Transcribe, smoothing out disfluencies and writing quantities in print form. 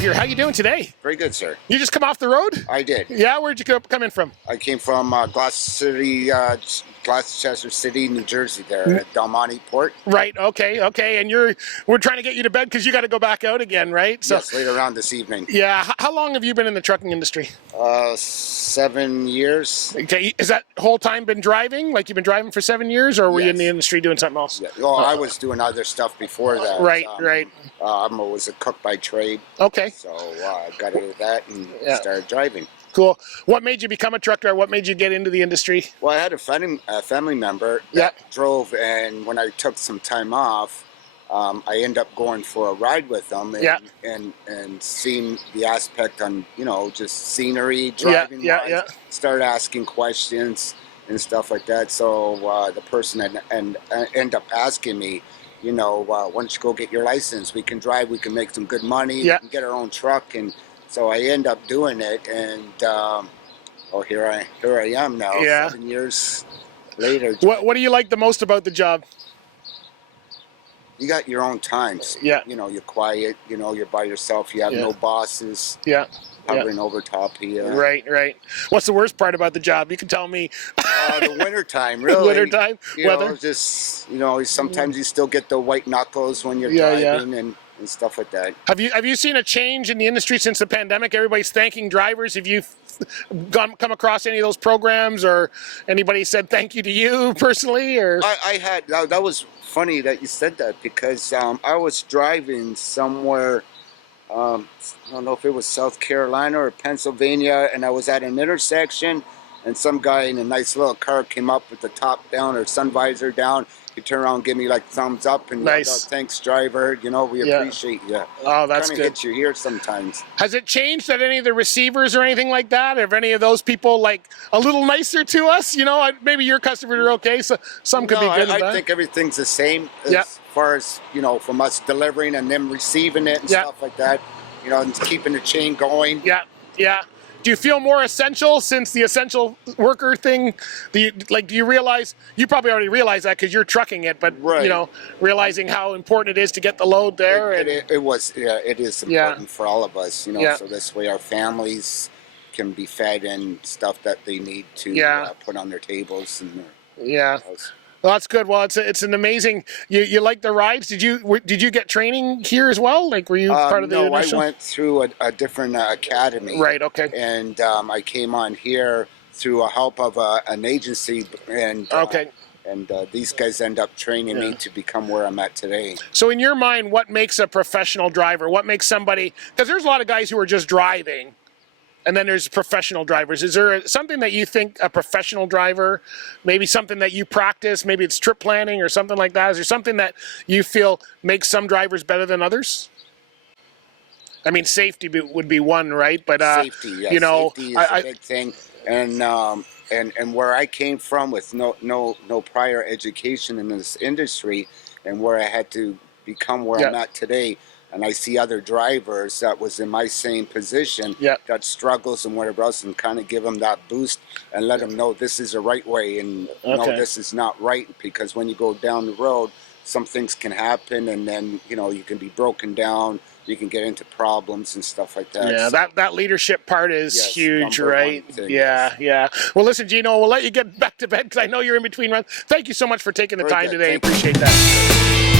Gino here. How you doing today? Very good, sir. You just come off the road? I did. Yeah, where'd you come in from? I came from Gloucester City, New Jersey, there at Del Monte Port. Right. Okay. And we're trying to get you to bed because you got to go back out again, right? So, yes, later on this evening. Yeah. How long have you been in the trucking industry? 7 years. Okay. Is that whole time been driving? Like you've been driving for 7 years, or were you in the industry doing something else? Yeah. Well, I was doing other stuff before that. Right. I was a cook by trade. Okay. So I got into that and started driving. Cool. What made you become a truck driver? What made you get into the industry? Well, I had a family member that drove, and when I took some time off, I ended up going for a ride with them and seeing the aspect on, just scenery, driving wise, start asking questions and stuff like that. So the person ended up asking me, why don't you go get your license? We can drive, we can make some good money, we can get our own truck. And so I end up doing it, and here I am now, 7 years later. What do you like the most about the job? You got your own times. Yeah. You're quiet. You're by yourself. You have no bosses. Yeah. Hovering over top of you. Right. What's the worst part about the job? You can tell me. The winter time, really. Wintertime, weather. Sometimes you still get the white knuckles when you're driving and stuff like that. Have you seen a change in the industry since the pandemic? Everybody's thanking drivers. Have you come across any of those programs, or anybody said thank you to you personally? Or I had. That was funny that you said that, because I was driving somewhere. I don't know if it was South Carolina or Pennsylvania, and I was at an intersection, and some guy in a nice little car came up with the top down or sun visor down. He turned around and gave me like thumbs up and nice. Thanks, driver. We appreciate you. Oh, that's good. Hits you here sometimes. Has it changed at any of the receivers or anything like that? Have any of those people like a little nicer to us? Maybe your customers are okay, so some could be good. I think everything's the same as far as from us delivering and them receiving it and stuff like that. And keeping the chain going. Yeah. Do you feel more essential since the essential worker thing? Do you realize, you probably already realize that because you're trucking it, but realizing how important it is to get the load there? It is important for all of us, so this way our families can be fed and stuff that they need to put on their tables and their house. Well, that's good. Well, it's an amazing. You like the rides? Did you get training here as well? Like, were you part of the initial? I went through a different academy. Right. Okay. And I came on here through a help of an agency, and these guys end up training me to become where I'm at today. So, in your mind, what makes a professional driver? What makes somebody? Because there's a lot of guys who are just driving. And then there's professional drivers. Is there something that you think a professional driver, maybe something that you practice, maybe it's trip planning or something like that? Is there something that you feel makes some drivers better than others? I mean, safety would be one, right? But safety, safety is a big thing. And where I came from with no prior education in this industry, and where I had to become where I'm at today. And I see other drivers that was in my same position that struggles and whatever else, and kind of give them that boost and let them know this is the right way, and no, this is not right, because when you go down the road, some things can happen, and then you can be broken down, you can get into problems and stuff like that. Yeah, so that leadership part is huge, right? Yeah. Well, listen, Gino, we'll let you get back to bed because I know you're in between runs. Thank you so much for taking the time today. Appreciate that.